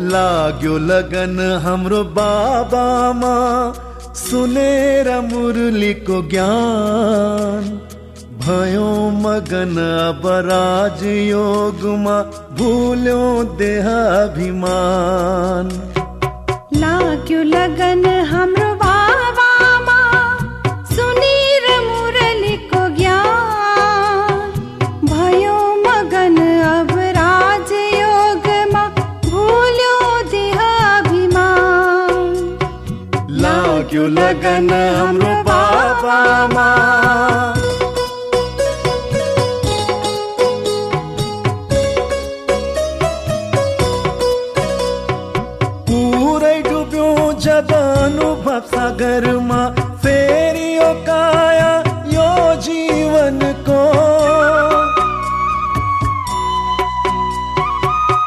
लाग्यो लगन हाम्रो बाबामा, सुनेर मुरलीको ज्ञान। भयो मगन अब राजयोगमा, भुल्यो देहाभिमान। लाग्यो लगन हाम्रो बाबामा, सुनेर मुरलीको ज्ञान। भयो मगन अब राजयोगमा, भुल्यो देहाभिमान। लाग्यो लगन हाम्रो बाबामा। जब अनुभव सागरमा, फेरि यो काया यो जीवनको।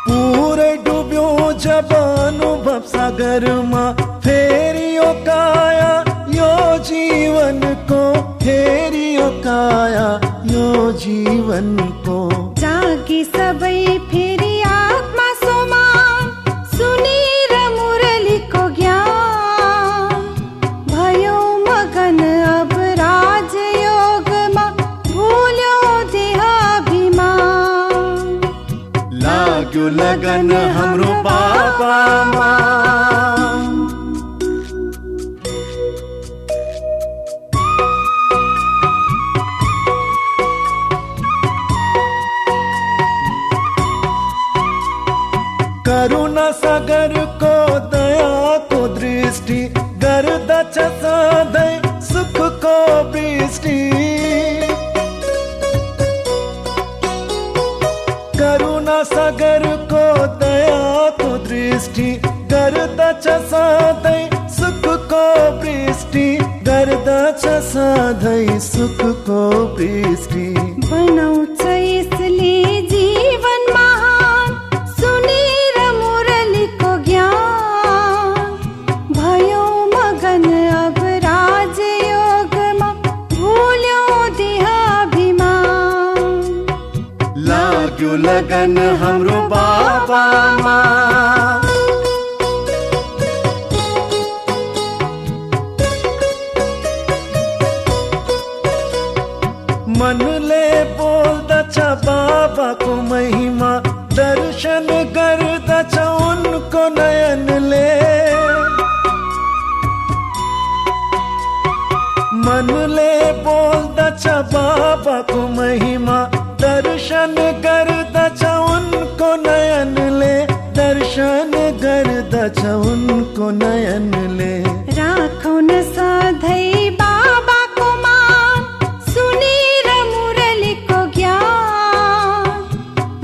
पुरै डुब्यो जब अनुभव सागरमा, फेरि यो काया यो जीवनको। फेरि यो काया यो जीवनको। जागे सबै फेरि आत्मा समान, सुनेर मुरलीको ज्ञान। भयो मगन अब राजयोगमा, भुल्यो देहाभिमान। लाग्यो लगन हाम्रो बाबामा। करुणा सागरको दयाको दृष्टि, गर्दछ सधैँ सुखको वृष्टि। करुणा सागरको दयाको दृष्टि, गर्दछ सधैँ सुखको वृष्टि। गर्दछ सधैँ सुखको वृष्टि। बनाउँछ यसले जीवन महान, सुनेर मुरलीको ज्ञान। भयो मगन अब राजयोगमा, भुल्यो देहाभिमान। लाग्यो लगन हाम्रो बाबामा। मनले बोल्दछ बाबाको महिमा, दर्शन गर्दछ उनको नयनले। मनले बोल्दछ बाबाको महिमा, दर्शन गर्दछ उनको नयनले। दर्शन गर्दछ उनको नयनले। राखौँ न सधैँ बाबाको मान, सुनेर मुरलीको ज्ञान।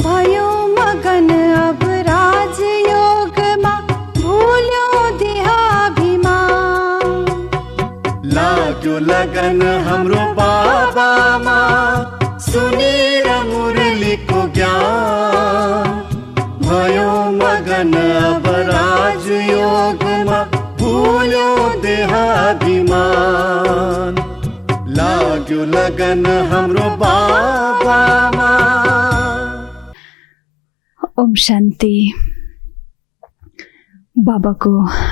भयो मगन अब राजयोगमा, भुल्यो देहाभिमान। लाग्यो लगन हाम्रो बाबामा, सुनेर मुरलीको ज्ञान। भयो मगन अब राजयोगमा, भुल्यो देहाभिमान। लाग्यो लगन हाम्रो बाबामा। ओम शान्ति। बाबाको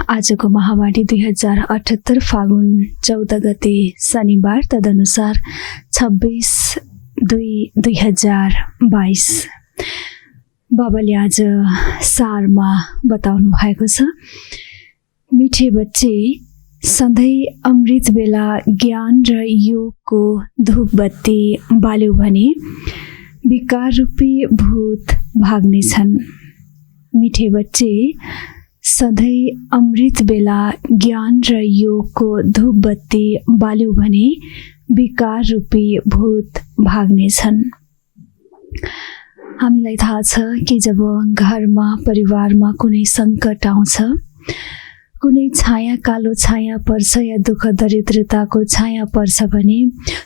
आजको महावाणी 2078 फागुन 14 गते शनिबार, तदनुसार 26/2/2022। बाबाले आज सारमा बताउनु भएको छ, मिठे बच्चे, सधैँ अमृत बेला ज्ञान र योगको धूप बत्ती बाल्यो भने विकार रूपी भूत भाग्नेछन्। मिठे बच्चे, सधैँ अमृत बेला ज्ञान र योगको धूप बत्ती बाल्यो भने विकार रूपी भूत भाग्नेछन्। हामीलाई थाहा छ कि जब घरमा परिवारमा कुनै सङ्कट आउँछ, कुनै छाया कालो छाया पर्छ या दुःख दरिद्रताको छाया पर्छ भने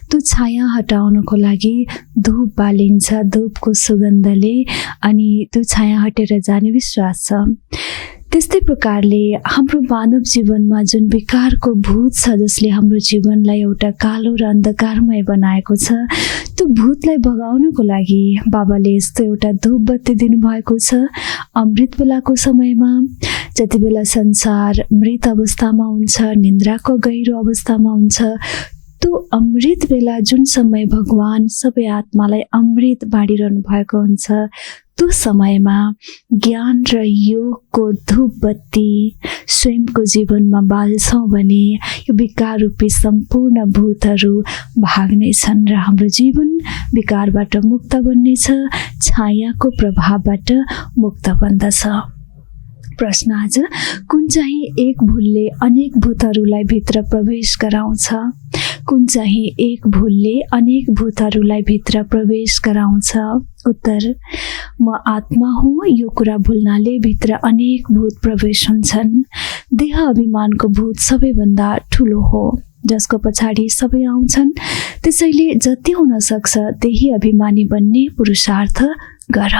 त्यो छाया हटाउनको लागि धूप बालिन्छ, धूपको सुगन्धले, अनि त्यो छाया हटेर जाने विश्वास छ। त्यस्तै प्रकारले हाम्रो मानव जीवनमा जुन विकारको भूत छ जसले हाम्रो जीवनलाई एउटा कालो र अन्धकारमय बनाएको छ, त्यो भूतलाई भगाउनको लागि बाबाले यस्तो एउटा धूप बत्ती दिनुभएको छ। अमृत बेलाको समयमा जति बेला संसार मृत अवस्थामा हुन्छ, निन्द्राको गहिरो अवस्थामा हुन्छ, त्यो अमृत बेला जुन समय भगवान सबै आत्मालाई अमृत बाँडिरहनु भएको हुन्छ, त्यो समयमा ज्ञान र योगको धूप बत्ती स्वयंको जीवनमा बाल्छौँ भने यो विकार रूपी सम्पूर्ण भूतहरू भाग्नेछन् र हाम्रो जीवन विकारबाट मुक्त बन्नेछ, छायाको प्रभावबाट मुक्त बन्दछ। प्रश्न आज, कुन चाहिँ एक भुलले अनेक भूतहरूलाई भित्र प्रवेश गराउँछ? कुन चाहिँ एक भुलले अनेक भूतहरूलाई भित्र प्रवेश गराउँछ? उत्तर, म आत्मा हुँ, यो कुरा भुल्नाले भित्र अनेक भूत प्रवेश हुन्छन्। देह अभिमानको भूत सबैभन्दा ठुलो हो, जसको पछाडि सबै आउँछन्। त्यसैले जति हुन सक्छ त्यही अभिमानी बन्ने पुरुषार्थ गर।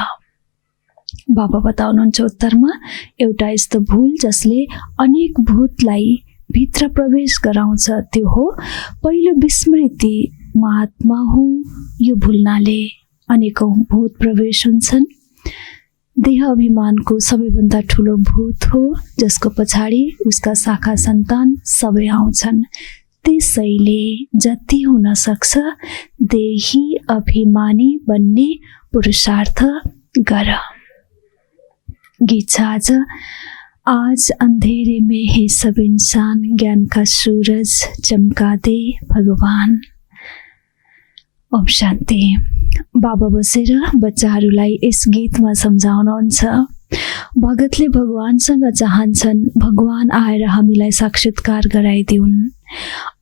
बाबा बताउनुहुन्छ उत्तरमा, एउटा यस्तो भूल जसले अनेक भूतलाई भित्र प्रवेश गराउँछ त्यो हो पहिलो विस्मृति, म आत्मा हुँ, यो भुल्नाले अनेकौं भूत प्रवेश हुन्छन्। देह अभिमानको सबैभन्दा ठुलो भूत हो, जसको पछाडि उसका शाखा सन्तान सबै आउँछन्। त्यसैले जति हुन सक्छ देही अभिमानी बन्ने पुरुषार्थ गर। गीत छ आज अंधेरे में है सब इंसान, ज्ञान का सूरज चमका दे भगवान। ओम शान्ति। बाबा बसेर बच्चाहरूलाई यस गीतमा सम्झाउनुहुन्छ। भगतले भगवानसँग चाहन्छन् भगवान आएर हामीलाई साक्षात्कार गराइदिउन्।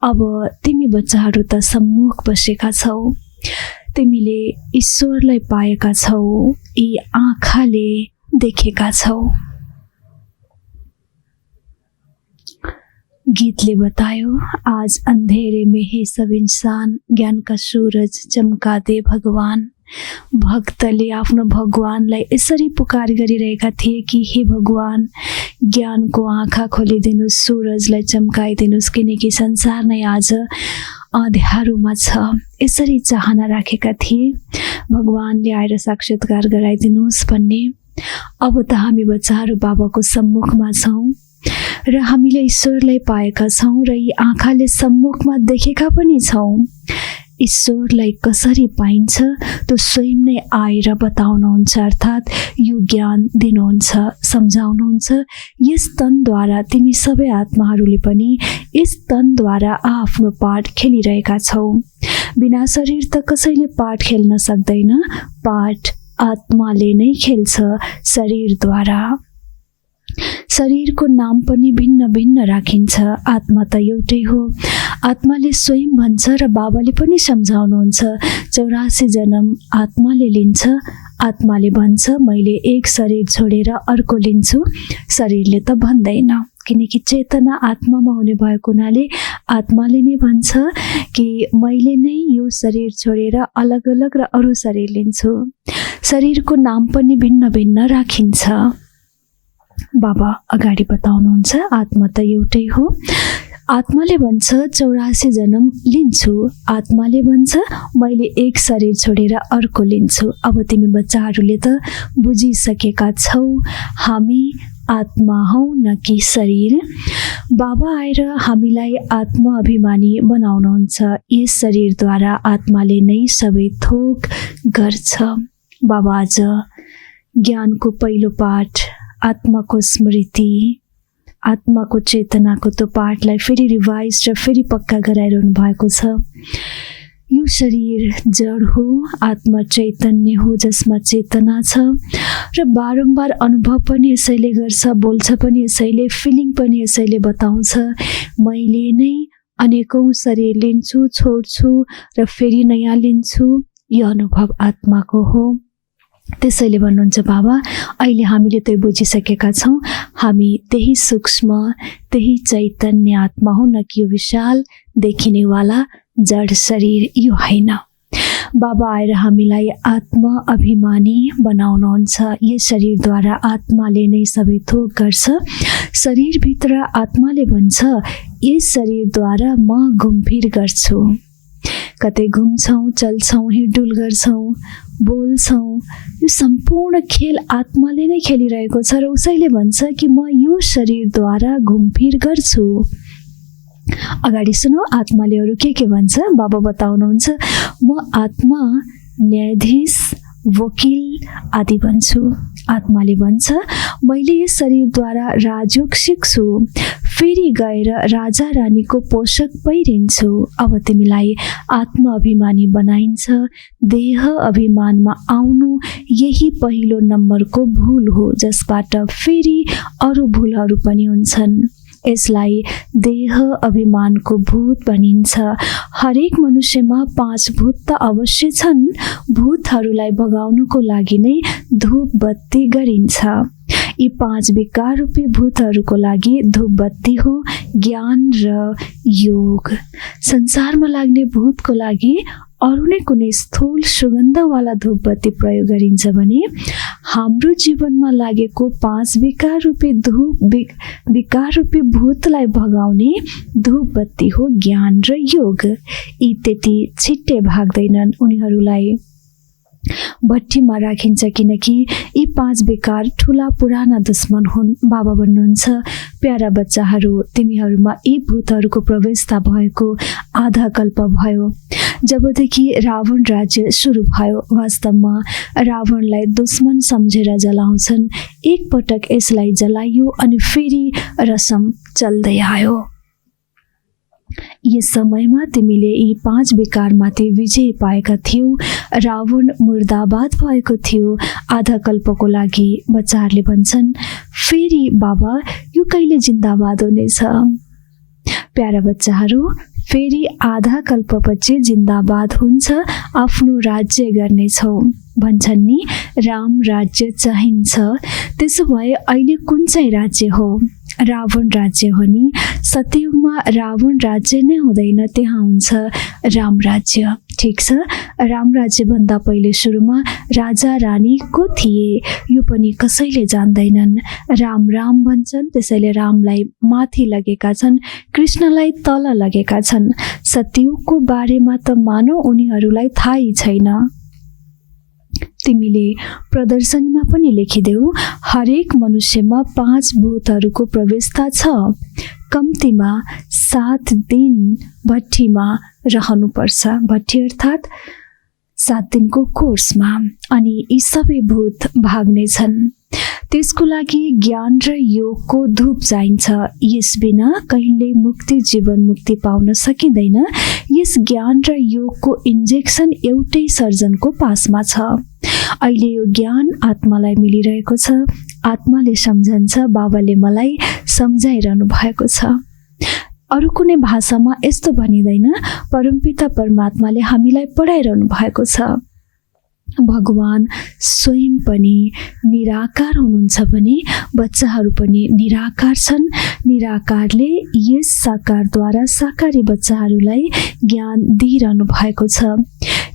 अब तिमी बच्चाहरू त सम्मुख बसेका छौ, तिमीले ईश्वरलाई पाएका छौ, यी आँखाले देखेका छौ। गीतले बतायो, आज अंधेरे में है सब इंसान, ज्ञान का सूरज चमका दे भगवान। भक्तले आफ्नो भगवानलाई यसरी पुकार गरिरहेका थिए कि हे भगवान, ज्ञानको आँखा खोलिदिनुहोस्, सूरजलाई चम्काइदिनुहोस्, किनकि संसार नै आज अँध्यारोमा छ। यसरी चाहना राखेका थिए भगवानले आएर साक्षात्कार गराइदिनुहोस् भन्ने। अब त हामी बच्चाहरू बाबाको सम्मुखमा छौँ र हामीले ईश्वरलाई पाएका छौँ र यी आँखाले सम्मुखमा देखेका पनि छौँ। ईश्वरलाई कसरी पाइन्छ त्यो स्वयं नै आएर बताउनुहुन्छ, अर्थात् यो ज्ञान दिनुहुन्छ, सम्झाउनुहुन्छ। यस तनद्वारा तिमी सबै आत्माहरूले पनि यस तनद्वारा आफ्नो पाठ खेलिरहेका छौ। बिना शरीर त कसैले पाठ खेल्न सक्दैन, पाठ आत्माले नै खेल्छ शरीरद्वारा। शरीरको नाम पनि भिन्न भिन्न राखिन्छ, आत्मा त एउटै हो। आत्माले स्वयं भन्छ र बाबाले पनि सम्झाउनुहुन्छ, 84 जन्म आत्माले लिन्छ। आत्माले भन्छ मैले एक शरीर छोडेर अर्को लिन्छु, शरीरले त भन्दैन, किनकि चेतना आत्मामा हुने भएको हुनाले आत्माले नै भन्छ कि मैले नै यो शरीर छोडेर अलग अलग र अरू शरीर लिन्छु। शरीरको नाम पनि भिन्न भिन्न राखिन्छ। बाबा अगाडि बताउनुहुन्छ, आत्मा त एउटै हो। आत्माले भन्छ 84 जन्म लिन्छु, आत्माले भन्छ मैले एक शरीर छोडेर अर्को लिन्छु। अब तिमी बच्चाहरूले त बुझिसकेका छौ हामी आत्मा हौ न कि शरीर। बाबा आएर हामीलाई आत्मा अभिमानी बनाउनुहुन्छ। यस शरीरद्वारा आत्माले नै सबै थोक गर्छ। बाबा आज ज्ञानको पहिलो पाठ, आत्माको स्मृति, आत्माको चेतनाको त्यो पाठलाई फेरि रिभाइज र फेरि पक्का गराइरहनु भएको छ। यो शरीर जड हो, आत्मा चैतन्य हो जसमा चेतना छ र बारम्बार अनुभव पनि यसैले गर्छ, बोल्छ पनि यसैले, फिलिङ पनि यसैले बताउँछ। मैले नै अनेकौं शरीर लिन्छु, छोड्छु र फेरि नयाँ लिन्छु, यो अनुभव आत्माको हो। त्यसैले भन्नुहुन्छ बाबा, अहिले हामीले त्यो बुझिसकेका छौँ, हामी त्यही सूक्ष्म, त्यही चैतन्य आत्मा हो, न कि यो विशाल देखिनेवाला जड शरीर यो होइन। बाबा आएर हामीलाई आत्म अभिमानी बनाउनुहुन्छ। यस शरीरद्वारा आत्माले नै सबै थोक गर्छ। शरीरभित्र आत्माले भन्छ, यस शरीरद्वारा म घुमफिर गर्छु। कतै घुम्छौँ, चल्छौँ, हिँडडुल गर्छौँ, बोल्छौँ, यो सम्पूर्ण खेल आत्माले नै खेलिरहेको छ र उसैले भन्छ कि म यो शरीरद्वारा घुमफिर गर्छु। अगाडि सुनौ आत्माले अरू के भन्छ। बाबा बताउनुहुन्छ, म आत्मा न्यायाधीश, वकिल आदि बन्छु। आत्माले भन्छ, मैले यस शरीरद्वारा राजयोग सिक्छु, फेरि गएर राजा रानीको पोषक पहिरिन्छु। अब तिमीलाई आत्म अभिमानी बनाइन्छ। देह अभिमानमा आउनु यही पहिलो नम्बरको भूल हो, जसबाट फेरि अरू भूलहरू पनि हुन्छन्। यसलाई देह अभिमानको भूत भनिन्छ। हरेक मनुष्यमा 5 भूत त अवश्य छन्। भूतहरूलाई भगाउनको लागि नै धूप बत्ती गरिन्छ। यी 5 विकार रूपी भूतहरूको लागि धूप बत्ती हो ज्ञान र योग। संसारमा लाग्ने भूतको लागि अरू नै कुनै स्थूल सुगन्धवाला धूपबत्ती प्रयोग गरिन्छ भने हाम्रो जीवनमा लागेको 5 विकार रूपी भूतलाई भगाउने धूपबत्ती हो ज्ञान र योग। यी त्यति छिट्टै भाग्दैनन्। उनीहरूलाई भट्टीमा राखिन्छ किनकि यी 5 विकार ठुला पुराना दुश्मन हुन्। बाबा भन्नुहुन्छ, प्यारा बच्चाहरू, तिमीहरूमा यी भूतहरूको प्रवेशता भएको आधा कल्प भयो, जबदेखि रावण राज्य सुरु भयो। वास्तवमा रावणलाई दुश्मन सम्झेर जलाउँछन्। एक पटक यसलाई जलाइयो अनि फेरि रसम चल्दै आयो। यस समयमा तिमीले यी 5 विकारमाथि विजय पाएका थियौ। रावण मुर्दाबाद भएको थियो। आधा कल्पको लागि बच्चाहरूले भन्छन्, फेरि बाबा यो कहिले जिन्दाबाद हुनेछ? प्यारा बच्चाहरू, फेरि आधा कल्पपछि जिन्दाबाद हुन्छ। आफ्नो राज्य गर्नेछौ भन्छन् नि, राम राज्य चाहिन्छ। त्यसो भए अहिले कुन चाहिँ राज्य हो? रावण राज्य हो नि। सत्ययुगमा रावण राज्य नै हुँदैन, त्यहाँ हुन्छ राम राज्य। ठिक छ, राम राज्य भन्दा पहिले सुरुमा राजा रानी को थिए यो पनि कसैले जान्दैनन्। राम राम भन्छन्, त्यसैले रामलाई माथि लगेका छन्, कृष्णलाई तल लगेका छन्। सत्ययुगको बारेमा त मानौ उनीहरूलाई थाहै छैन। तिमीले प्रदर्शनीमा पनि लेखिदेऊ, हरेक मनुष्यमा 5 भूतहरूको प्रवेशता छ। कम्तीमा 7 दिन भट्टीमा रहनुपर्छ। भट्टी अर्थात् 7 दिनको कोर्समा, अनि यी सबै भूत भाग्नेछन्। त्यसको लागि ज्ञान र योगको धूप चाहिन्छ। यस बिना कहिल्यै मुक्ति, जीवन मुक्ति पाउन सकिँदैन। यस ज्ञान र योगको इन्जेक्सन एउटै सर्जनको पासमा छ। अहिले यो ज्ञान आत्मालाई मिलिरहेको छ। आत्माले सम्झन्छ, बाबाले मलाई सम्झाइरहनु भएको छ। अरू कुनै भाषामा यस्तो भनिँदैन, परमपिता परमात्माले हामीलाई पढाइरहनु भएको छ। भगवान स्वयं पनि निराकार हुनुहुन्छ भने बच्चाहरू पनि निराकार छन्। निराकारले यस साकारद्वारा साकारी बच्चाहरूलाई ज्ञान दिइरहनु भएको छ।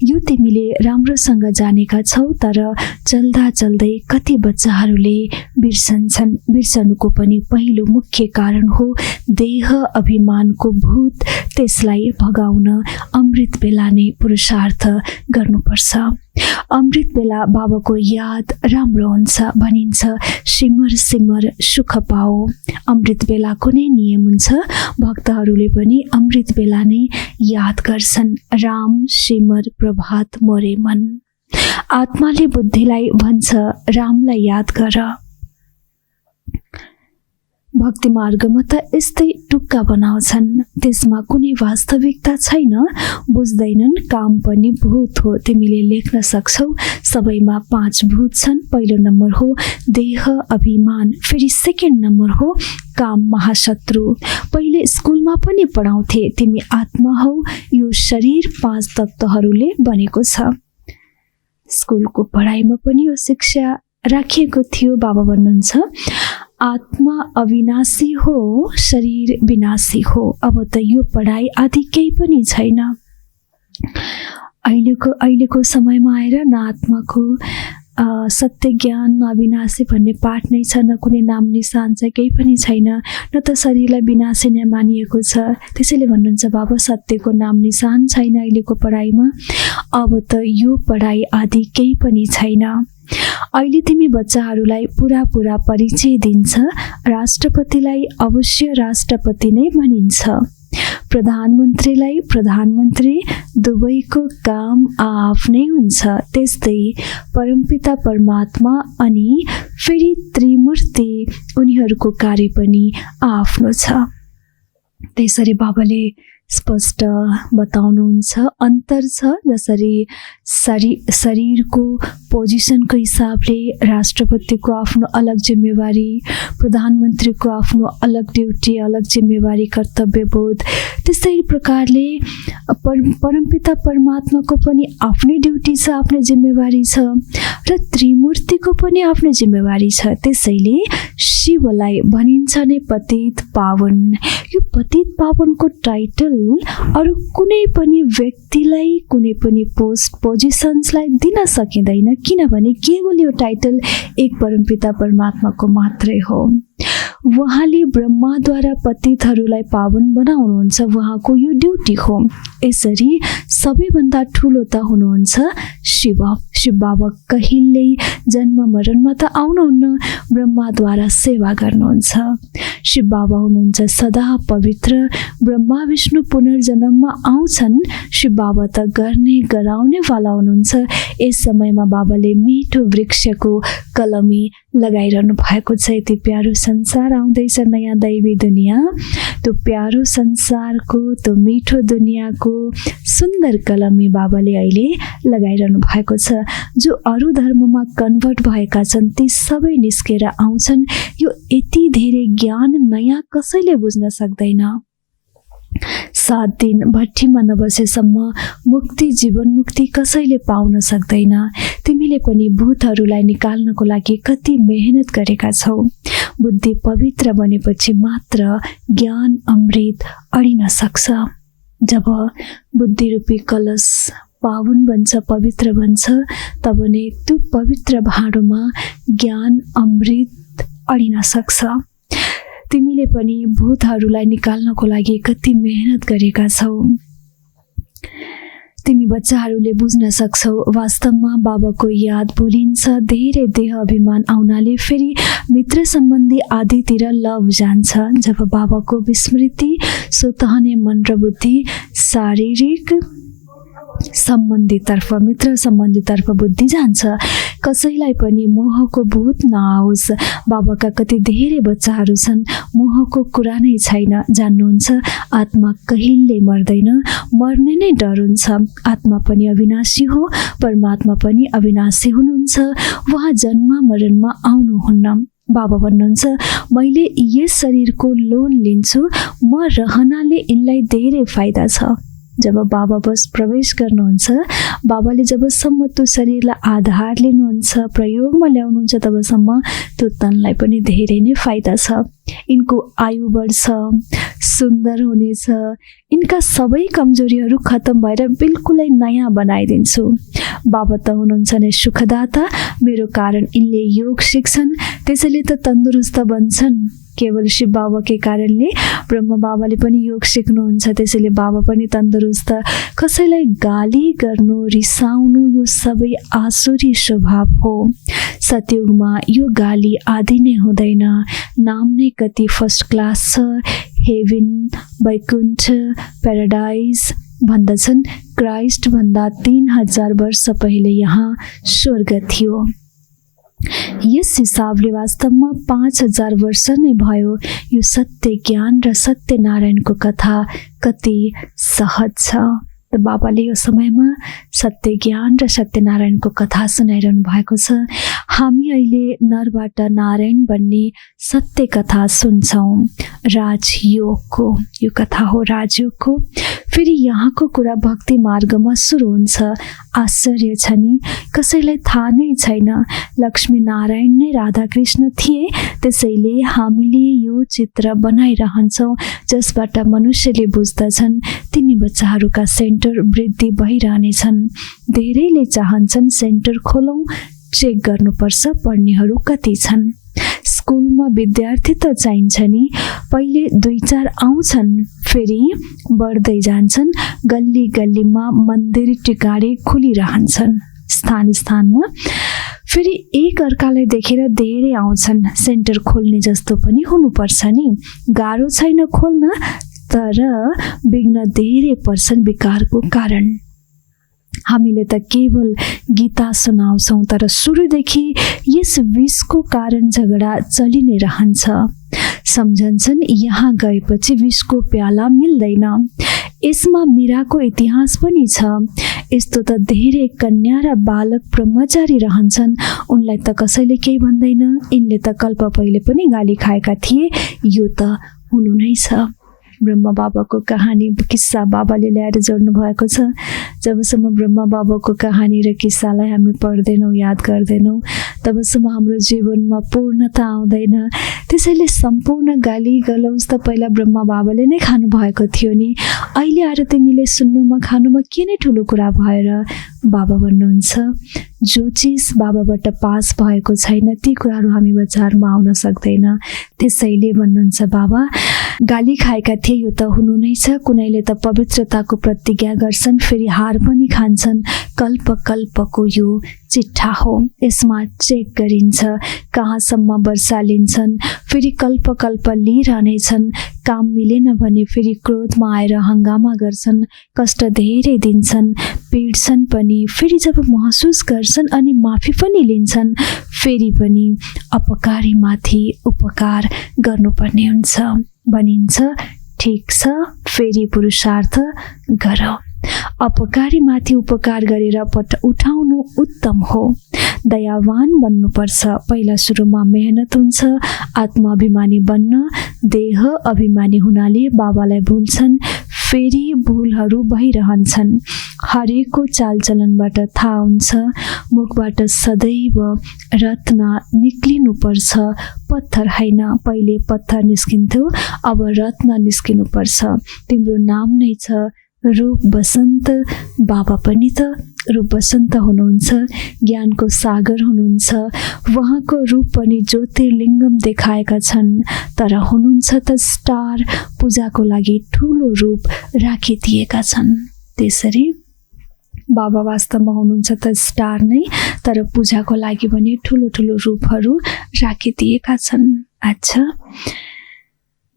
यो तिमीले राम्रोसँग जानेका छौ, तर चल्दा चल्दै कति बच्चाहरूले बिर्सन्छन्। बिर्सनुको पनि पहिलो मुख्य कारण हो देह अभिमानको भूत। त्यसलाई भगाउन अमृत बेला नै पुरुषार्थ गर्नुपर्छ। अमृत बेला बाबाको याद राम्रो हुन्छ भनिन्छ। सिमर सिमर सुख पाओ। अमृत बेलाको नै नियम हुन्छ। भक्तहरूले पनि अमृत बेला नै याद गर्छन्। राम सिमर प्रभात मोरे मन। आत्माले बुद्धिलाई भन्छ, रामलाई याद गर। भक्ति मार्गमा त यस्तै टुक्का बनाउँछन्, त्यसमा कुनै वास्तविकता छैन। बुझ्दैनन्, काम पनि भूत हो। तिमीले लेख्न सक्छौ, सबैमा 5 भूत छन्। पहिलो नम्बर हो देह अभिमान, फेरि सेकेन्ड नम्बर हो काम महाशत्रु। पहिले स्कुलमा पनि पढाउँथे, तिमी आत्मा हौ, यो शरीर 5 तत्त्वहरूले बनेको छ। स्कुलको पढाइमा पनि यो शिक्षा राखिएको थियो। बाबा भन्नुहुन्छ, आत्मा अविनाशी हो, शरीर विनाशी हो। अब त यो पढाइ आदि केही पनि छैन। अहिलेको समयमा आएर न आत्माको सत्य ज्ञान न विनाशी भन्ने पाठ नै छ, न कुनै नाम निशान छ, केही पनि छैन, न त शरीरलाई विनाशी नै मानिएको छ। त्यसैले भन्नुहुन्छ बाबा सत्यको नाम निशान छैन अहिलेको पढाइमा, अब त यो पढाइ आदि केही पनि छैन। अहिले तिमी बच्चाहरूलाई पुरा परिचय दिन्छ। राष्ट्रपतिलाई अवश्य राष्ट्रपति नै भनिन्छ, प्रधानमन्त्रीलाई प्रधानमन्त्री, दुवैको काम आफ्नै हुन्छ। त्यस्तै परमपिता परमात्मा अनि फेरि त्रिमूर्ति, उनीहरूको कार्य पनि आफ्नो छ। त्यसरी बाबाले स्पष्ट बताउनुहुन्छ। अन्तर छ, जसरी शरीरको पोजिसनको हिसाबले राष्ट्रपतिको आफ्नो अलग जिम्मेवारी, प्रधानमन्त्रीको आफ्नो अलग ड्युटी, अलग जिम्मेवारी, कर्तव्यबोध, त्यस्तै प्रकारले परमपिता परमात्माको पनि आफ्नै ड्युटी छ, आफ्नै जिम्मेवारी छ र त्रिमूर्तिको पनि आफ्नै जिम्मेवारी छ। त्यसैले शिवलाई भनिन्छ नै पतित पावन। यो पतित पावनको टाइटल अरू कुनै पनि व्यक्तिलाई, कुनै पनि पोजिसन्सलाई दिन सकिँदैन, किनभने केवल यो टाइटल एक परमपिता परमात्माको मात्रै हो। उहाँले ब्रह्माद्वारा पतितहरूलाई पावन बनाउनुहुन्छ, उहाँको यो ड्युटी हो। यसरी सबैभन्दा ठुलो त हुनुहुन्छ शिव। शिव बाबा कहिल्यै जन्म मरणमा त आउनुहुन्न, ब्रह्माद्वारा सेवा गर्नुहुन्छ। शिव बाबा हुनुहुन्छ सदा पवित्र। ब्रह्मा विष्णु पुनर्जन्ममा आउँछन्, शिव बाबा त गर्ने गराउने वाला हुनुहुन्छ। यस समयमा बाबाले मिठो वृक्षको कलमी लगाइरहनु भएको छ। यति प्यारो संसार आउँदैछ, नयाँ दैवी दुनियाँ। त्यो प्यारो संसारको, त्यो मिठो दुनियाँको सुन्दर कलमी बाबाले अहिले लगाइरहनु भएको छ। जो अरू धर्ममा कन्भर्ट भएका छन् ती सबै निस्केर आउँछन्। यो यति धेरै ज्ञान नयाँ कसैले बुझ्न सक्दैन। 7 दिन भट्टीमा नबसेसम्म मुक्ति, जीवन मुक्ति कसैले पाउन सक्दैन। तिमीले पनि भूतहरूलाई निकाल्नको लागि कति मेहनत गरेका छौ। बुद्धि पवित्र बनेपछि मात्र ज्ञान अमृत अडिन सक्छ। जब बुद्धि रूपी कलश पावन बन्छ, पवित्र बन्छ, तब नै त्यो पवित्र भाँडोमा ज्ञान अमृत अडिन सक्छ। तिमीले पनि भूतहरूलाई निकाल्नको लागि कति मेहनत गरेका छौ। तिमी बच्चाहरूले बुझ्न सक्छौ। वास्तवमा बाबाको याद भुलिन्छ। धेरै देह अभिमान आउनाले फेरि मित्र सम्बन्धी आदितिर लभ जान्छ। जब बाबाको विस्मृति, स्वतः नै मन र बुद्धि शारीरिक सम्बन्धीतर्फ, मित्र सम्बन्धीतर्फ बुद्धि जान्छ। कसैलाई पनि मोहको भूत नआओस्। बाबाका कति धेरै बच्चाहरू छन्, मोहको कुरा नै छैन। जान्नुहुन्छ, आत्मा कहिल्यै मर्दैन, मर्ने नै डर हुन्छ। आत्मा पनि अविनाशी हो, परमात्मा पनि अविनाशी हुनुहुन्छ। उहाँ जन्म मरणमा आउनुहुन्न। बाबा भन्नुहुन्छ, मैले यस शरीरको लोन लिन्छु, म रहनाले यिनलाई धेरै फाइदा छ। जब बाबा बस प्रवेश गर्नुहुन्छ, बाबाले जबसम्म त्यो शरीरलाई आधार लिनुहुन्छ, प्रयोगमा ल्याउनुहुन्छ, तबसम्म त्यो तनलाई पनि धेरै नै फाइदा छ। यिनको आयु बढ्छ, सुन्दर हुनेछ। यिनका सबै कमजोरीहरू खत्तम भएर बिल्कुलै नयाँ बनाइदिन्छु। बाबा त हुनुहुन्छ नै सुखदाता। मेरो कारण यिनले योग सिक्छन्, त्यसैले त तन्दुरुस्त बन्छन्। केवल शिव बाबाकै कारणले ब्रह्म बाबाले पनि योग सिक्नुहुन्छ, त्यसैले बाबा पनि तन्दुरुस्त। कसैलाई गाली गर्नु, रिसाउनु यो सबै आसुरी स्वभाव हो। सतयुगमा यो गाली आदि नै हुँदैन। नाम नै कति फर्स्ट क्लास छ। हेभन, वैकुण्ठ, प्याराडाइज भन्दछन्। क्राइस्ट भन्दा 3000 वर्ष पहिले यहाँ स्वर्ग थियो। यस हिसाबले वास्तवमा 5000 वर्ष नै भयो। यो सत्य ज्ञान र सत्य नारायणको कथा कति सहज छ। त बाबाले यो समयमा सत्य ज्ञान र सत्यनारायणको कथा सुनाइरहनु भएको छ। हामी अहिले नरबाट नारायण बन्ने सत्य कथा सुन्छौँ। राजयोगको यो कथा हो, राजयोगको। फेरि यहाँको कुरा भक्ति मार्गमा सुरु हुन्छ। आश्चर्य छ नि, कसैलाई थाहा नै छैन लक्ष्मी नारायण नै राधाकृष्ण थिए। त्यसैले हामीले यो चित्र बनाइरहन्छौँ जसबाट मनुष्यले बुझ्दछन् तिमी बच्चाहरूका सेन्टर वृद्धि भइरहनेछन्। धेरैले चाहन्छन् सेन्टर खोलौँ, चेक गर्नुपर्छ पढ्नेहरू कति छन्। स्कुलमा विद्यार्थी त चाहिन्छ नि, पहिले 2-4 आउँछन्, फेरि बढ्दै जान्छन्। गल्ली गल्लीमा मन्दिर टिकाडी खुलिरहन्छन्। स्थान स्थानमा फेरि एक अर्कालाई देखेर धेरै आउँछन्। सेन्टर खोल्ने जस्तो पनि हुनुपर्छ नि। गाह्रो छैन खोल्न, तर विघ्न धेरै पर्छन् विकारको कारण। हामीले त केवल गीता सुनाउँछौँ, तर सुरुदेखि यस विषको कारण झगडा चलि नै रहन्छ। सम्झन्छन् यहाँ गएपछि विषको प्याला मिल्दैन। यसमा मीराको इतिहास पनि छ। यस्तो त धेरै कन्या र बालक ब्रह्मचारी रहन्छन्, उनलाई त कसैले केही भन्दैन। यिनले त कल्प पहिले पनि गाली खाएका थिए, यो त हुनु नै छ। ब्रह्मा बाबाको कहानी किस्सा बाबाले ल्याएर जोड्नु भएको छ। जबसम्म ब्रह्मा बाबाको कहानी र किस्सालाई हामी पढ्दैनौँ, याद गर्दैनौँ, तबसम्म हाम्रो जीवनमा पूर्णता आउँदैन। त्यसैले सम्पूर्ण गाली गलौज त पहिला ब्रह्मा बाबाले नै खानु भएको थियो नि। अहिले आएर तिमीले सुन्नुमा खानुमा के नै ठुलो कुरा भएर बाबा भन्नुहुन्छ, जो चिज बाबाबाट पास भएको छैन ती कुराहरू हामी बच्चाहरूमा आउन सक्दैन। त्यसैले भन्नुहुन्छ बाबा, गाली खाएका थिए यो त हुनु नै छ। कुनैले त पवित्रताको प्रतिज्ञा गर्छन्, फेरि हार पनि खान्छन्। कल्प कल्पको यो चिट्ठा हो, यसमा चेक गरिन्छ कहाँसम्म वर्षा लिन्छन्, फेरि कल्प कल्प लिइरहनेछन्। काम मिलेन भने फेरि क्रोधमा आएर हङ्गामा गर्छन्, कष्ट धेरै दिन्छन्, पिड्छन् पनि। फेरि जब महसुस गर्छन् अनि माफी पनि लिन्छन्, फेरि पनि अपकारीमाथि उपकार गर्नुपर्ने हुन्छ। भनिन्छ ठिक छ, फेरि पुरुषार्थ गर। अपकारीमाथि उपकार गरेर उठाउनु उत्तम हो। दयावान बन्नुपर्छ। पहिला सुरुमा मेहनत हुन्छ। आत्माभिमानी बन्न देह अभिमानी हुनाले बाबालाई भुल्छन्, फेरि भुलहरू भइरहन्छन्। हरेकको चालचलनबाट थाहा हुन्छ, मुखबाट सदैव रत्न निक्लिनुपर्छ, पत्थर होइन। पहिले पत्थर निस्किन्थ्यो, अब रत्न निस्किनुपर्छ। तिम्रो नाम नै छ रूप बसन्त। बाबा पनि त रूप बसन्त हुनुहुन्छ, ज्ञानको सागर हुनुहुन्छ। उहाँको रूप पनि ज्योतिर्लिङ्गम देखाएका छन्, तर हुनुहुन्छ त स्टार। पूजाको लागि ठुलो रूप राखिदिएका छन्। त्यसरी बाबा वास्तवमा हुनुहुन्छ त स्टार नै, तर पूजाको लागि पनि ठुलो ठुलो रूपहरू राखिदिएका छन्। अच्छा,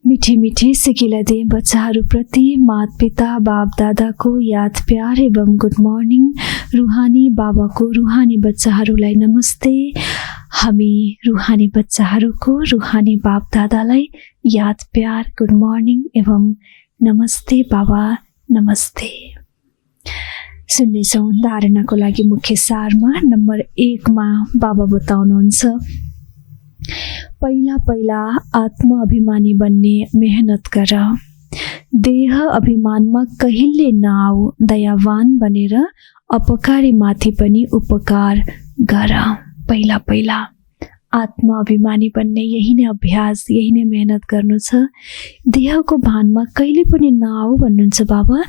मिठी मिठी सिकिला दे बच्चाहरूप्रति माता पिता बाप दादाको याद प्यार एवं गुड मर्निङ। रुहानी बाबाको रुहानी बच्चाहरूलाई नमस्ते। हामी रुहानी बच्चाहरूको रुहानी बाप दादालाई याद प्यार गुड मर्निङ एवं नमस्ते बाबा, नमस्ते। सुन्नेछौँ धारणाको लागि मुख्य सारमा नम्बर 1 मा बाबा बताउनुहुन्छ, पहिला पहिला आत्म अभिमानी बन्ने मेहनत गर। देह अभिमानमा कहिले नआऊ। दयावान बनेर अपकारी माथि पनि उपकार गर। पहिला पहिला आत्म अभिमानी बन्ने यही नै अभ्यास, यही नै मेहनत गर्नु छ। देहको भानमा कहिले पनि नआऊ भन्नुहुन्छ बाबा।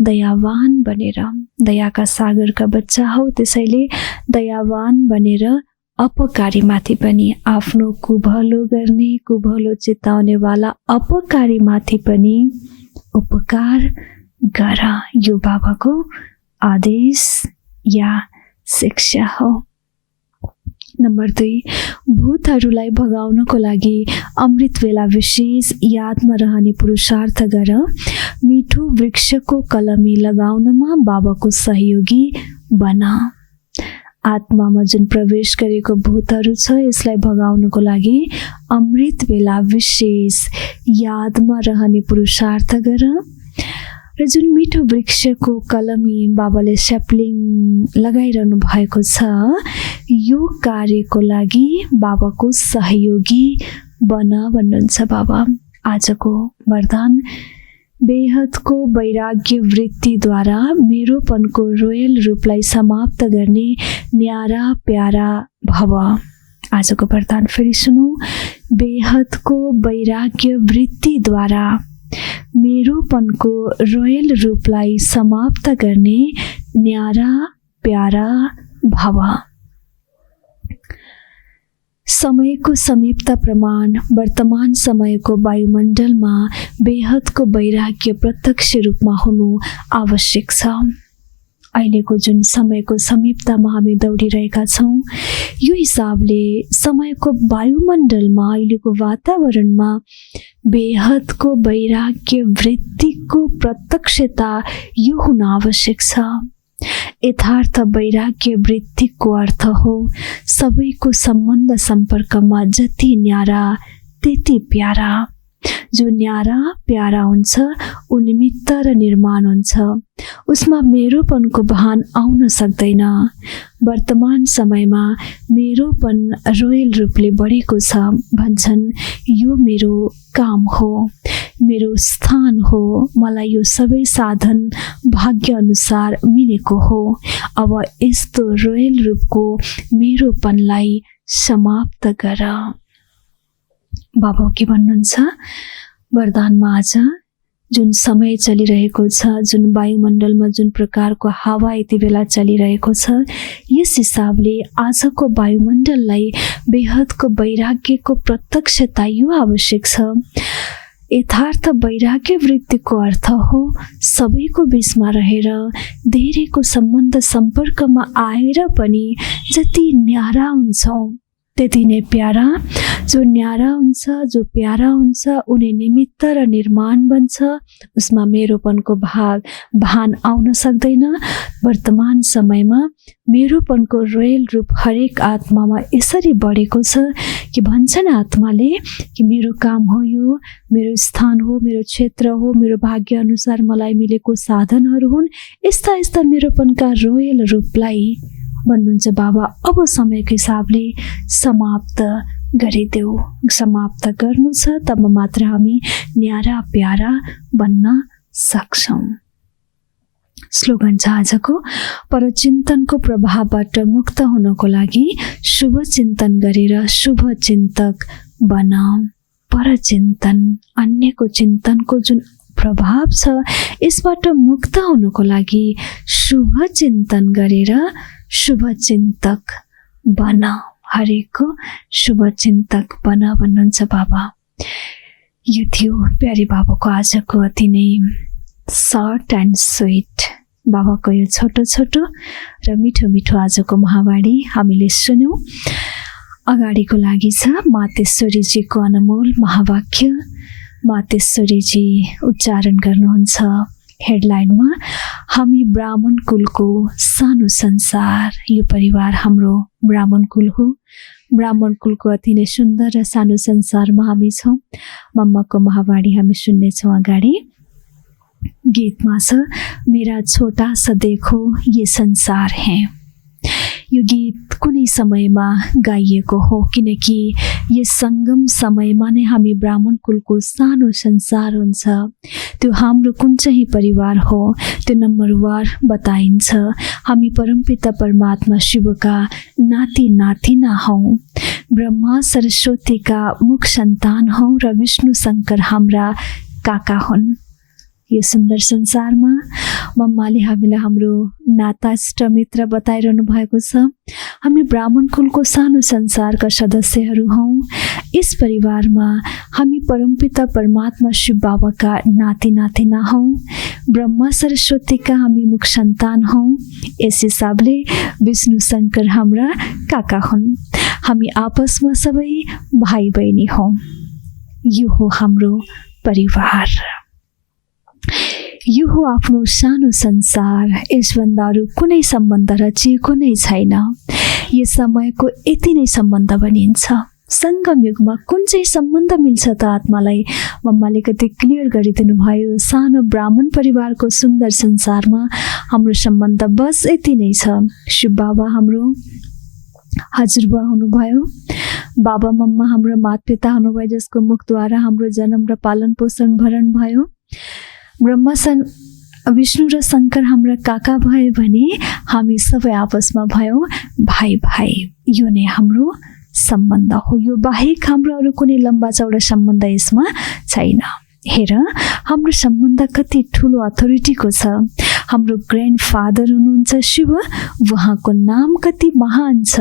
दयावान बनेर, दयाका सागरका बच्चा हौ, त्यसैले दयावान बनेर अपकारी माथि पनि, आफ्नो कुभलो गर्ने, कुभलो चिताउनेवाला अपकारी माथि पनि उपकार गर। यो बाबाको आदेश या शिक्षा हो। नम्बर 2, भूतहरूलाई भगाउनको लागि अमृत बेला विशेष यादमा रहने पुरुषार्थ गर। मिठो वृक्षको कलमी लगाउनमा बाबाको सहयोगी बन। आत्मामा जुन प्रवेश गरेको भूतहरू छ, यसलाई भगाउनको लागि अमृत बेला विशेष यादमा रहने पुरुषार्थ गर। र जुन मिठो वृक्षको कलमी बाबाले स्याप्लिङ लगाइरहनु भएको छ, यो कार्यको लागि बाबाको सहयोगी बन भन्नुहुन्छ बाबा। आजको वरदान, बेहदको वैराग्य वृत्तिद्वारा मेरोपनको रोयल रूपलाई समाप्त गर्ने न्यारा प्यारा भव। आजको वरदान फेरि सुनौ। बेहदको वैराग्य वृत्तिद्वारा मेरोपनको रोयल रूपलाई समाप्त गर्ने न्यारा प्यारा भव। समयको समीपता प्रमाण वर्तमान समयको वायुमण्डलमा बेहदको वैराग्य प्रत्यक्ष रूपमा हुनु आवश्यक छ। अहिलेको जुन समयको समीपतामा हामी दौडिरहेका छौँ, यो हिसाबले समयको वायुमण्डलमा अहिलेको वातावरणमा बेहदको वैराग्य वृत्तिको प्रत्यक्षता यो हुन आवश्यक छ। यथार्थ वैराग्य वृत्तिको अर्थ हो सबैको सम्बन्ध सम्पर्कमा जति न्यारा त्यति प्यारा। जो न्यारा प्यारा हुन्छ ऊ निमित्त र निर्माण हुन्छ, उसमा मेरोपनको भान आउन सक्दैन। वर्तमान समयमा मेरोपन रोयल रूपले बढेको छ। भन्छन् यो मेरो काम हो, मेरो स्थान हो, मलाई यो सबै साधन भाग्य अनुसार मिलेको हो। अब यस्तो रोयल रूपको मेरोपनलाई समाप्त गर। बाबा के भन्नुहुन्छ वरदानमा? आज जुन समय चलिरहेको छ, जुन वायुमण्डलमा जुन प्रकारको हावा यति बेला चलिरहेको छ, यस हिसाबले आजको वायुमण्डललाई बेहदको वैराग्यको प्रत्यक्षता यो आवश्यक छ। यथार्थ वैराग्य वृत्तिको अर्थ हो सबैको बीचमा रहेर धेरैको सम्बन्ध सम्पर्कमा आएर पनि जति न्यारा हुन्छौँ त्यति नै प्यारा। जो न्यारा हुन्छ, जो प्यारा हुन्छ, उनी निमित्त र निर्माण बन्छ। उसमा मेरोपनको भान आउन सक्दैन। वर्तमान समयमा मेरोपनको रोयल रूप हरेक आत्मामा यसरी बढेको छ कि भन्छन् आत्माले कि मेरो काम हो यो, मेरो स्थान हो, मेरो क्षेत्र हो, मेरो भाग्य अनुसार मलाई मिलेको साधनहरू हुन्। यस्ता यस्ता मेरोपनका रोयल रूपलाई भन्नुहुन्छ बाबा अब समयको हिसाबले समाप्त गरिदेऊ। समाप्त गर्नु छ, तब मात्र हामी न्यारा प्यारा बन्न सक्छौँ। स्लोगन छ आजको, परचिन्तनको प्रभावबाट मुक्त हुनको लागि शुभ चिन्तन गरेर शुभ चिन्तक बन। परचिन्तन अन्यको चिन्तनको जुन प्रभाव छ यसबाट मुक्त हुनको लागि शुभ चिन्तन गरेर शुभ चिन्तक बन। हरेकको शुभ चिन्तक बन भन्नुहुन्छ बाबा। यो थियो प्यारी बाबाको आजको अति नै सर्ट एन्ड स्विट बाबाको यो छोटो छोटो र मिठो मिठो आजको महावाणी हामीले सुन्यौँ। अगाडिको लागि छ मातेश्वरीजीको अनमोल महावाक्य। मातेश्वरीजी उच्चारण गर्नुहुन्छ हेडलाइनमा, हामी ब्राह्मण कुलको सानो संसार। यो परिवार हाम्रो ब्राह्मण कुल हो। ब्राह्मण कुलको अति नै सुन्दर र सानो संसारमा हामी छौँ। मम्माको महावाणी हामी सुन्नेछौँ। अगाडि गीतमा छ, मेरा छोटा सा देखो ये संसार है। यो गीत कुनै समयमा गाइएको हो, किनकि यस सङ्गम समयमा नै हामी ब्राह्मण कुलको सानो संसार हुन्छ। त्यो हाम्रो कुन चाहिँ परिवार हो त्यो नम्बरवार बताइन्छ। हामी परमपिता परमात्मा शिवका नाति नातिना हौँ। ब्रह्मा सरस्वतीका मुख सन्तान हौँ र विष्णु शङ्कर हाम्रा काका हुन्। यो सुन्दर संसारमा मम्माले हामीलाई हाम्रो नाता इष्टमित्र बताइरहनु भएको छ। हामी ब्राह्मण कुलको सानो संसारका सदस्यहरू हौँ। यस परिवारमा हामी परमपिता परमात्मा शिव बाबाका नाति नातिना हौँ। ब्रह्मा सरस्वतीका हामी मुख सन्तान हौँ। यस हिसाबले विष्णु शङ्कर हाम्रा काका हुन्। हामी आपसमा सबै भाइ बहिनी हौँ। यो हो हाम्रो परिवार। यो हो आफ्नो सानो संसार। यसभन्दा अरू कुनै सम्बन्ध रचिएको नै छैन। यो समयको यति नै सम्बन्ध बनिन्छ। सङ्गम युगमा कुन चाहिँ सम्बन्ध मिल्छ त आत्मालाई? मम्माले कति क्लियर गरिदिनु भयो। सानो ब्राह्मण परिवारको सुन्दर संसारमा हाम्रो सम्बन्ध बस यति नै छ। शिव बाबा हाम्रो हजुरबा हुनुभयो। बाबा मम्मा हाम्रो मातपिता हुनुभयो, जसको मुखद्वारा हाम्रो जन्म र पालन पोषण भरण भयो। ब्रह्मा विष्णु र शङ्कर हाम्रा काका भए भने हामी सबै आपसमा भयौँ भाइ भाइ। यो नै हाम्रो सम्बन्ध हो। यो बाहेक हाम्रो अरू कुनै लम्बा चौडा सम्बन्ध यसमा छैन। हेर हाम्रो सम्बन्ध कति ठुलो अथोरिटीको छ। हाम्रो ग्रान्डफादर हुनुहुन्छ शिव, उहाँको नाम कति महान छ।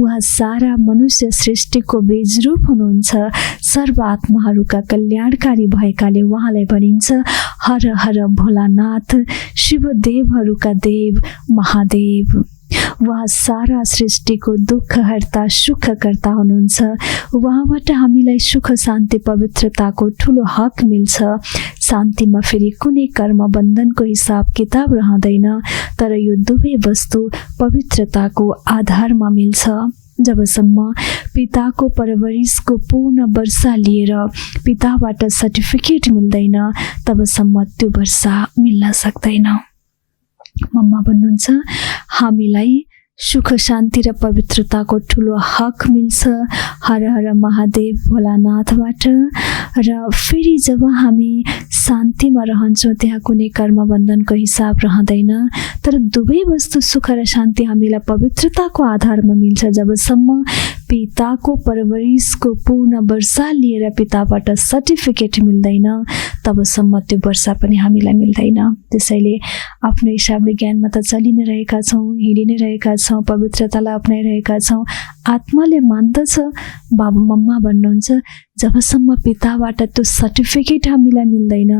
उहाँ सारा मनुष्य सृष्टिको बीजरूप हुनुहुन्छ। सर्व आत्माहरूका कल्याणकारी भएकाले उहाँलाई भनिन्छ हर हर भोलानाथ, शिवदेवहरूका देव, महादेव। उहाँ सारा सृष्टिको दुःखहर्ता, सुखकर्ता हुनुहुन्छ। उहाँबाट हामीलाई सुख, शान्ति, पवित्रताको ठुलो हक मिल्छ। शान्तिमा फेरि कुनै कर्म बन्धनको हिसाब किताब रहँदैन, तर यो दुवै वस्तु पवित्रताको आधारमा मिल्छ। जबसम्म पिताको परवरिशको पूर्ण वर्षा लिएर पिताबाट सर्टिफिकेट मिल्दैन, तबसम्म त्यो वर्षा मिल्न सक्दैन। मम्मा भन्नुहुन्छ हामीलाई सुख, शान्ति र पवित्रताको ठुलो हक मिल्छ हर हर महादेव भोलानाथबाट। र फेरि जब हामी शान्तिमा रहन्छौँ त्यहाँ कुनै कर्म बन्धनको हिसाब रहँदैन, तर दुवै वस्तु सुख र शान्ति हामीलाई पवित्रताको आधारमा मिल्छ। जबसम्म पिताको परवरिशको पूर्ण वर्षा लिएर पिताबाट सर्टिफिकेट मिल्दैन, तबसम्म त्यो वर्षा पनि हामीलाई मिल्दैन। त्यसैले आफ्नो हिसाबले ज्ञानमा त चलि नै रहेका छौँ, हिँडि नै रहेका छौँ, पवित्रतालाई अप्नाइरहेका छौँ। आत्माले मान्दछ, बाबा मम्मा भन्नुहुन्छ जबसम्म पिताबाट त्यो सर्टिफिकेट हामीलाई मिल्दैन,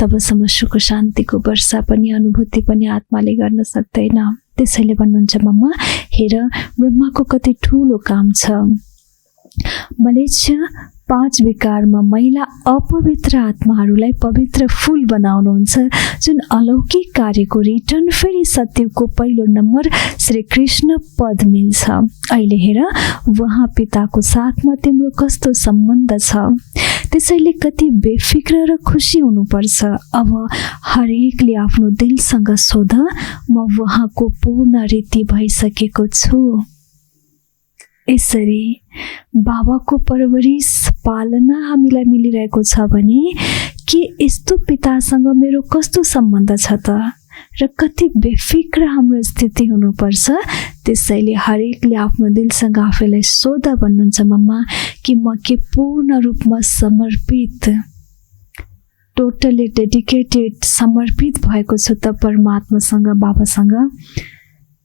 तबसम्म सुख शान्तिको वर्षा पनि अनुभूति पनि आत्माले गर्न सक्दैन। त्यसैले भन्नुहुन्छ मम्मा हेर ब्रह्माको कति ठुलो काम छ। मलेच्छा 5 विकारमा महिला अपवित्र आत्माहरूलाई पवित्र फूल बनाउनुहुन्छ, जुन अलौकिक कार्यको रिटर्न फेरि सत्यको पहिलो नम्बर श्री कृष्ण पद मिल्छ। अहिले हेर वहाँ पिताको साथमा तिम्रो कस्तो सम्बन्ध छ। त्यसैले कति बेफिक्र र खुसी हुनुपर्छ। अब हरेकले आफ्नो दिलसँग सोध, म वहाँको पूर्ण रीति भइसकेको छु। यसरी बाबाको परवरिश पालना हामीलाई मिलिरहेको छ भने के यस्तो पितासँग मेरो कस्तो सम्बन्ध छ त, र कति बेफिक्र हाम्रो स्थिति हुनुपर्छ। त्यसैले हरेकले आफ्नो दिलसँग आफैलाई सोध भन्नुहुन्छ मम्मा कि म के पूर्ण रूपमा समर्पित, टोटली डेडिकेटेड समर्पित भएको छु त परमात्मासँग, बाबासँग।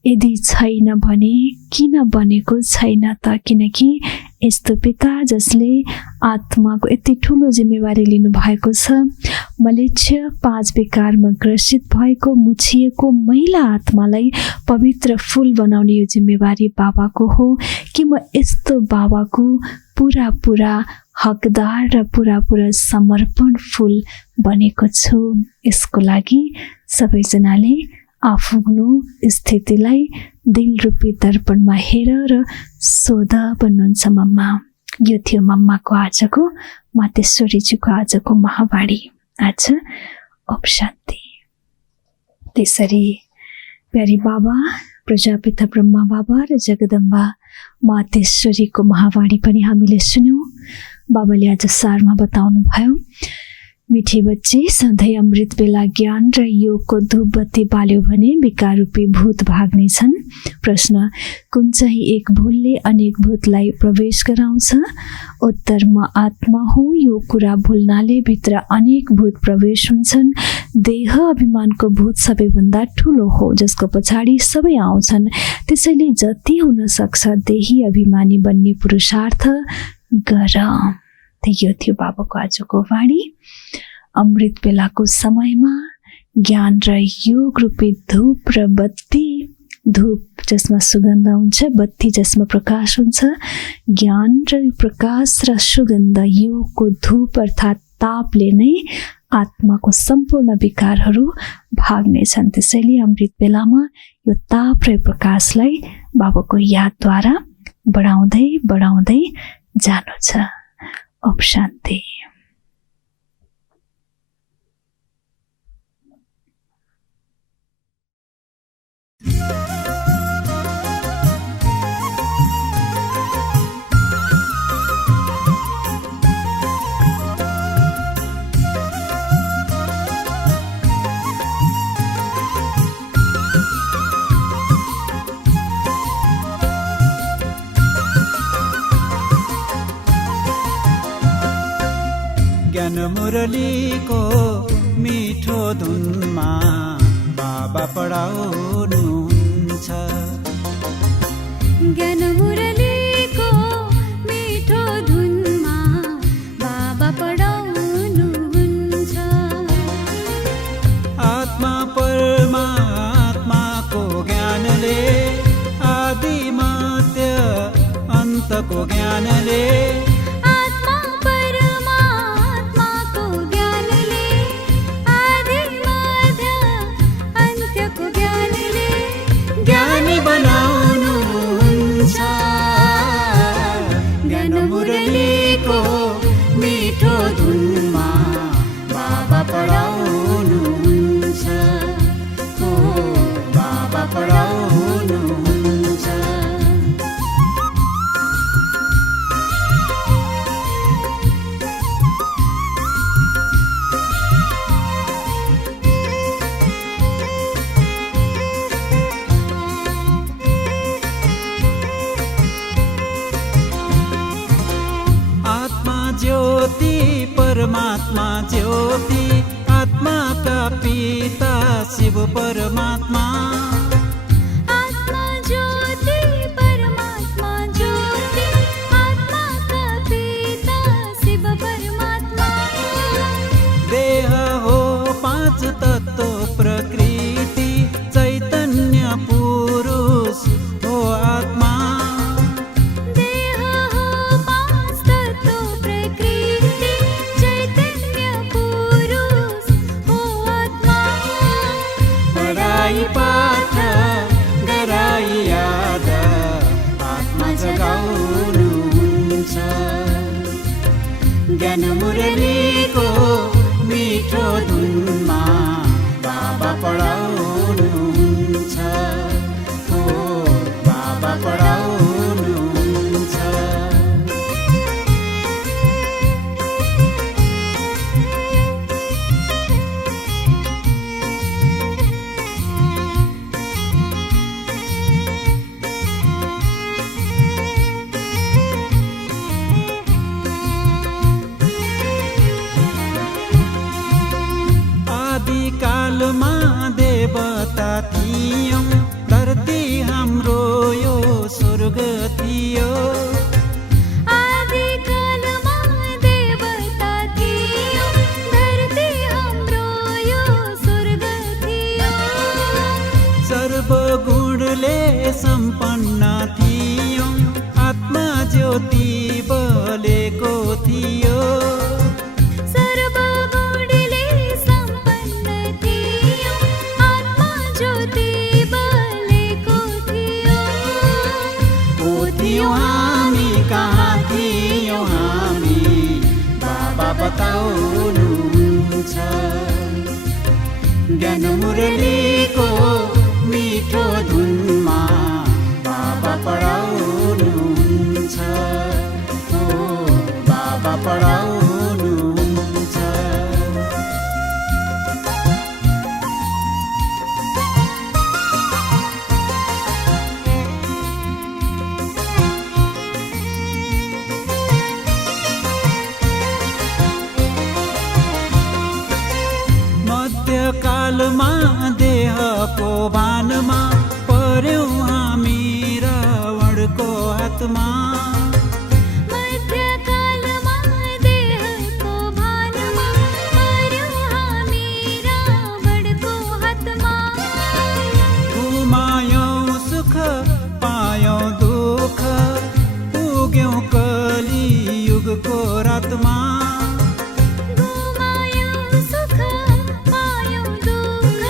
यदि छैन भने किन बनेको छैन त, किनकि यस्तो पिता जसले आत्माको यति ठुलो जिम्मेवारी लिनु भएको छ। मलेच्छा 5 विकारमा ग्रसित भएको मुछिएको महिला आत्मालाई पवित्र फूल बनाउने यो जिम्मेवारी बाबाको हो कि म यस्तो बाबाको पुरा हकदार र पुरा समर्पण फूल बनेको छु। यसको लागि सबैजनाले आफ्नो स्थितिलाई दिलरूपी दर्पणमा हेर र सोध भन्नुहुन्छ मम्मा। यो थियो मम्माको आजको, मातेश्वरीजीको आजको महावाणी। आज ओम शान्ति। त्यसरी प्यारी बाबा प्रजापिता ब्रह्मा बाबा र जगदम्बा मातेश्वरीको महावाणी पनि हामीले सुन्यौँ। बाबाले आज सारमा बताउनु भयो, मिठी बच्चे सधैँ अमृत बेला ज्ञान र योगको धूप बत्ती बाल्यो भने विकार रूपी भूत भाग्ने छन्। प्रश्न, कुन चाहिँ एक भूलले अनेक भूतलाई प्रवेश गराउँछ? उत्तर, म आत्मा हुँ। यो कुरा भुल्नाले भित्र अनेक भूत प्रवेश हुन्छन्। देह अभिमानको भूत सबैभन्दा ठुलो हो, जसको पछाडि सबै आउँछन्। त्यसैले जति हुन सक्छ देही अभिमानी बन्ने पुरुषार्थ गर। यो थियो बाबाको आजको वाणी। अमृत बेलाको समयमा ज्ञान र योग रूपी धूप र बत्ती, धूप जसमा सुगन्ध हुन्छ, बत्ती जसमा प्रकाश हुन्छ। ज्ञान र प्रकाश र सुगन्ध, योगको धूप अर्थात् तापले नै आत्माको सम्पूर्ण विकारहरू भाग्नेछन्। त्यसैले अमृत बेलामा यो ताप र प्रकाशलाई बाबाको यादद्वारा बढाउँदै बढाउँदै जानु छ। ओम शान्ति। ज्ञान मुरलीको मिठो धुनमा बाबा पढाउनुहुन्छ। ज्ञान मुरलीको मिठो धुनमा बाबा पढाउनुहुन्छ। आत्मा परमात्माको ज्ञानले आदि मध्य अन्तको ज्ञानले आत्मा परमात्माको ज्ञानले आदि मध्य अन्त्यको ज्ञानले ज्ञानी बनाउनुहुन्छ। ज्ञान मुरलीको मिठो धुनमा बाबा पढाउनुहुन्छ। ओ बाबा पढाउनुहुन्छ। आत्मा ज्योति परमात्मा ज्योति आत्मा का पिता शिव परमात्मा। आत्मा ज्योति परमात्मा ज्योति आत्मा का पिता शिव परमात्मा। देह हो पाँच तत्व प्रकृति चैतन्य पुरुष हो आत्मा। देह हो पाँच तत्व प्रकृति चैतन्य पुरुष हो आत्मा। पढाइ पाठ गराई याद आत्मा जगाउनुहुन्छ। ज्ञान मुरलीको मिठो धुनमा बाबा पढाउनुहुन्छ। ओ बाबा पढाउनुहुन्छ। आदिकालमा देवता थियौं धरती हाम्रो यो स्वर्ग थियो। आदिकालमा देवता थियौं धरती हाम्रो यो स्वर्ग थियो। सर्वगुणले सम्पन्न थियौं आत्मा ज्योति बलेको थियो। सर्वगुणले सम्पन्न थियौं आत्मा ज्योति बलेको थियो। ओ थियौं हामी कहाँ थियौं हामी बाबा बताउनुहुन्छ। ज्ञान मुरलीको मिठो धुनमा बाबा पढाउनुहुन्छ। ओ बाबा पढाउनुहुन्छ। मध्यकालमा देहको भानमा पर्यौं हामी रावणको हातमा। मध्यकालमा देहको भानमा पर्यौं हामी रावणको हातमा। गुमायौं सुख पायौं दुःख पुग्यौं कलियुगको रातमा। गुमायौं सुख पायौं दुःख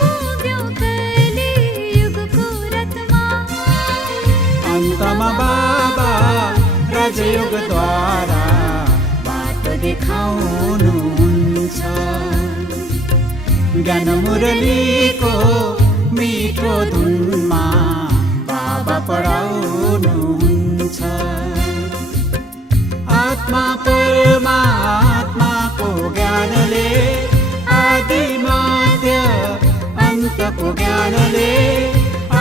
पुग्यौं कलियुगको रातमा। अन्तमा बाबा राजयोगद्वारा बाटो देखाउनुहुन्छ। ज्ञान मुरलीको मिठो धुनमा बाबा पढाउनुहुन्छ। आत्मा परमात्माको ज्ञानले आदि मध्य अन्तको ज्ञानले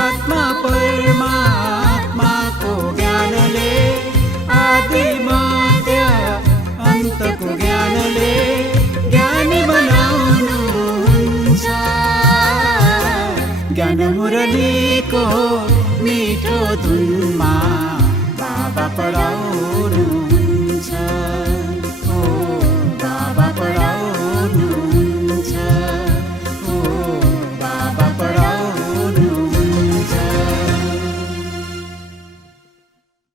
आत्मा परमात्माको ज्ञानले आदि मध्य अन्तको ज्ञानले मिठो धुनमा बाबा पढाउनु